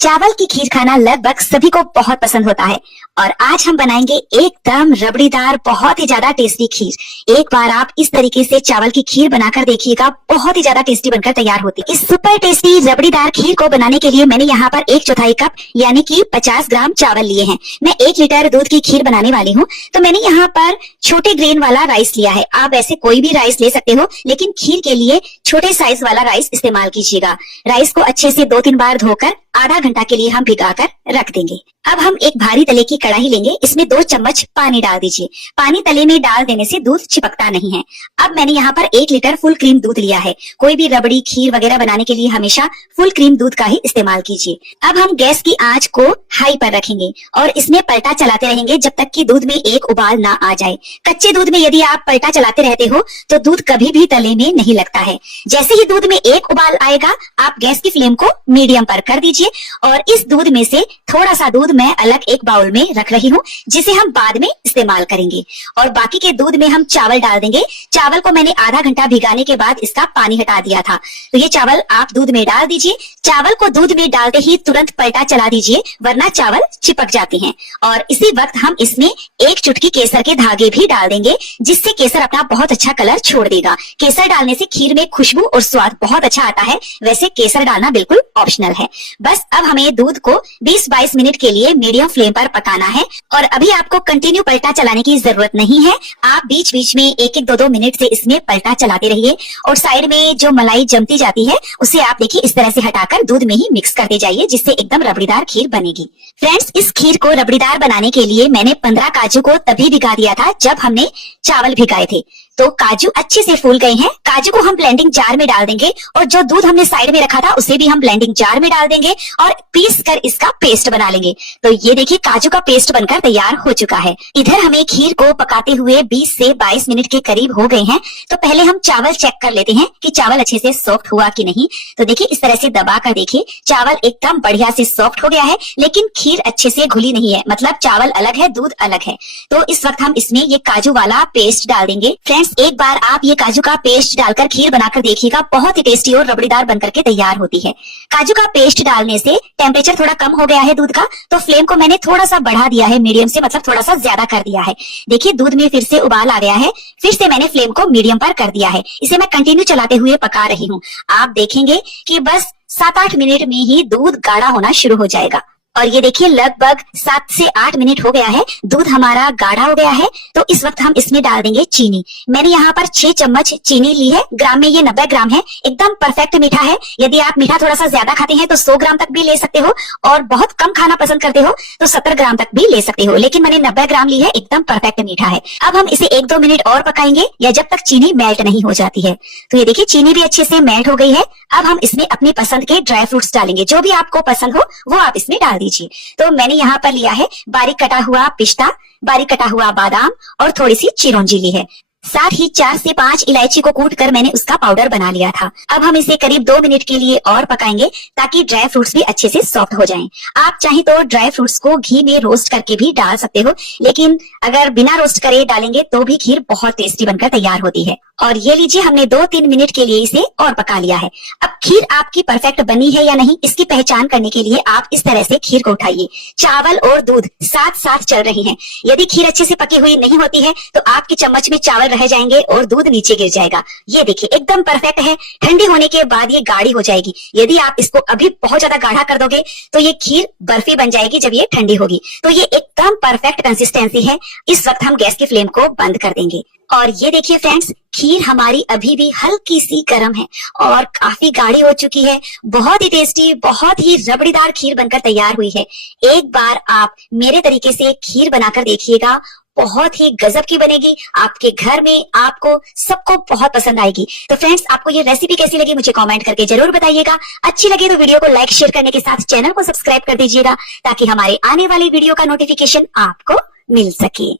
चावल की खीर खाना लगभग सभी को बहुत पसंद होता है और आज हम बनाएंगे एकदम रबड़ीदार बहुत ही ज्यादा टेस्टी खीर। एक बार आप इस तरीके से चावल की खीर बनाकर देखिएगा, बहुत ही ज्यादा टेस्टी बनकर तैयार होती है। इस सुपर टेस्टी रबड़ीदार खीर को बनाने के लिए मैंने यहाँ पर 1/4 कप यानी कि 50 ग्राम चावल लिए हैं। मैं 1 लीटर दूध की खीर बनाने वाली हूँ, तो मैंने यहाँ पर छोटे ग्रेन वाला राइस लिया है। आप वैसे कोई भी राइस ले सकते हो, लेकिन खीर के लिए छोटे साइज वाला राइस इस्तेमाल कीजिएगा। राइस को अच्छे से 2-3 बार धोकर आधा घंटा के लिए हम भिगाकर रख देंगे। अब हम एक भारी तले की कढ़ाई लेंगे, इसमें 2 चम्मच पानी डाल दीजिए। पानी तले में डाल देने से दूध चिपकता नहीं है। अब मैंने यहाँ पर 1 लीटर फुल क्रीम दूध लिया है। कोई भी रबड़ी खीर वगैरह बनाने के लिए हमेशा फुल क्रीम दूध का ही इस्तेमाल कीजिए। अब हम गैस की आंच को हाई पर रखेंगे और इसमें पलटा चलाते रहेंगे जब तक कि दूध में एक उबाल ना आ जाए। कच्चे दूध में यदि आप पलटा चलाते रहते हो तो दूध कभी भी तले में नहीं लगता है। जैसे ही दूध में एक उबाल आएगा, आप गैस की फ्लेम को मीडियम पर कर दीजिए और इस दूध में से थोड़ा सा दूध मैं अलग एक बाउल में रख रही हूँ, जिसे हम बाद में इस्तेमाल करेंगे। और बाकी के दूध में हम चावल डाल देंगे। चावल को मैंने आधा घंटा भिगाने के बाद इसका पानी हटा दिया था, तो ये चावल आप दूध में डाल दीजिए। चावल को दूध में डालते ही तुरंत पलटा चला दीजिए, वरना चावल चिपक जाते हैं। और इसी वक्त हम इसमें 1 चुटकी केसर के धागे भी डाल देंगे, जिससे केसर अपना बहुत अच्छा कलर छोड़ देगा। केसर डालने से खीर में खुशबू और स्वाद बहुत अच्छा आता है। वैसे केसर डालना बिल्कुल ऑप्शनल है। बस अब हमें दूध को 20-22 मिनट के लिए मीडियम फ्लेम पर पकाना है और अभी आपको कंटिन्यू पलटा चलाने की जरूरत नहीं है। आप बीच बीच में 1-1, 2-2 मिनट से इसमें पलटा चलाते रहिए और साइड में जो मलाई जमती जाती है उसे आप देखिए इस तरह से हटाकर दूध में ही मिक्स करते जाइए, जिससे एकदम रबड़ीदार खीर बनेगी। फ्रेंड्स, इस खीर को रबड़ीदार बनाने के लिए मैंने 15 काजू को तभी भिगा दिया था जब हमने चावल भिगाए थे, तो काजू अच्छे से फूल गए हैं। काजू को हम ब्लेंडिंग जार में डाल देंगे और जो दूध हमने साइड में रखा था उसे भी हम ब्लेंडिंग जार में डाल देंगे और पीस कर इसका पेस्ट बना लेंगे। तो ये देखिए काजू का पेस्ट बनकर तैयार हो चुका है। इधर हमें खीर को पकाते हुए 20 से 22 मिनट के करीब हो गए हैं। तो पहले हम चावल चेक कर लेते हैं कि चावल अच्छे से सॉफ्ट हुआ कि नहीं। तो देखिए इस तरह से दबा कर देखिए, चावल एकदम बढ़िया से सॉफ्ट हो गया है, लेकिन खीर अच्छे से घुली नहीं है। मतलब चावल अलग है, दूध अलग है। तो इस वक्त हम इसमें ये काजू वाला पेस्ट डाल देंगे। फ्रेंड्स, एक बार आप ये काजू का पेस्ट डालकर खीर बनाकर देखिएगा, बहुत ही टेस्टी और रबड़ीदार बनकर के तैयार होती है। काजू का पेस्ट डालने से टेम्परेचर थोड़ा कम हो गया है दूध का, तो फ्लेम को मैंने थोड़ा सा बढ़ा दिया है, मीडियम से, मतलब थोड़ा सा ज्यादा कर दिया है। देखिए दूध में फिर से उबाल आ गया है, फिर से मैंने फ्लेम को मीडियम पर कर दिया है। इसे मैं कंटिन्यू चलाते हुए पका रही हूँ। आप देखेंगे कि बस 7-8 मिनट में ही दूध गाढ़ा होना शुरू हो जाएगा। और ये देखिए लगभग 7 से 8 मिनट हो गया है, दूध हमारा गाढ़ा हो गया है। तो इस वक्त हम इसमें डाल देंगे चीनी। मैंने यहाँ पर 6 चम्मच चीनी ली है। ग्राम में ये 90 ग्राम है, एकदम परफेक्ट मीठा है। यदि आप मीठा थोड़ा सा ज्यादा खाते हैं तो 100 ग्राम तक भी ले सकते हो, और बहुत कम खाना पसंद करते हो तो 70 ग्राम तक भी ले सकते हो, लेकिन मैंने 90 ग्राम ली है, एकदम परफेक्ट मीठा है। अब हम इसे 1-2 मिनट और पकाएंगे, या जब तक चीनी मेल्ट नहीं हो जाती है। तो ये देखिए चीनी भी अच्छे से मेल्ट हो गई है। अब हम इसमें अपनी पसंद के ड्राई फ्रूट्स डालेंगे, जो भी आपको पसंद हो वो आप इसमें डाल दीजिए। तो मैंने यहाँ पर लिया है बारीक कटा हुआ पिस्ता, बारीक कटा हुआ बादाम और थोड़ी सी चिरौंजी ली है। साथ ही 4 से 5 इलायची को कूट कर मैंने उसका पाउडर बना लिया था। अब हम इसे करीब 2 मिनट के लिए और पकाएंगे, ताकि ड्राई फ्रूट्स भी अच्छे से सॉफ्ट हो जाएं। आप चाहे तो ड्राई फ्रूट्स को घी में रोस्ट करके भी डाल सकते हो, लेकिन अगर बिना रोस्ट करे डालेंगे तो भी खीर बहुत टेस्टी बनकर तैयार होती है। और ये लीजिए हमने 2-3 मिनट के लिए इसे और पका लिया है। अब खीर आपकी परफेक्ट बनी है या नहीं, इसकी पहचान करने के लिए आप इस तरह से खीर को उठाइए। चावल और दूध साथ साथ चल रही हैं। यदि खीर अच्छे से पकी हुई नहीं होती है तो आपके चम्मच में चावल रह जाएंगे और दूध नीचे गिर जाएगा। ये देखिए एकदम परफेक्ट है। ठंडी होने के बाद ये गाढ़ी हो जाएगी। यदि आप इसको अभी बहुत ज्यादा गाढ़ा कर दोगे तो ये खीर बर्फी बन जाएगी जब ये ठंडी होगी। तो ये एकदम परफेक्ट कंसिस्टेंसी है। इस वक्त हम गैस की फ्लेम को बंद कर देंगे। और ये देखिए फ्रेंड्स, खीर हमारी अभी भी हल्की सी गर्म है और काफी गाढ़ी हो चुकी है। बहुत ही टेस्टी, बहुत ही रबड़ीदार खीर बनकर तैयार हुई है। एक बार आप मेरे तरीके से खीर बनाकर देखिएगा, बहुत ही गजब की बनेगी। आपके घर में आपको सबको बहुत पसंद आएगी। तो फ्रेंड्स, आपको ये रेसिपी कैसी लगी मुझे कमेंट करके जरूर बताइएगा। अच्छी लगे तो वीडियो को लाइक शेयर करने के साथ चैनल को सब्सक्राइब कर दीजिएगा, ताकि हमारे आने वाले वीडियो का नोटिफिकेशन आपको मिल सके।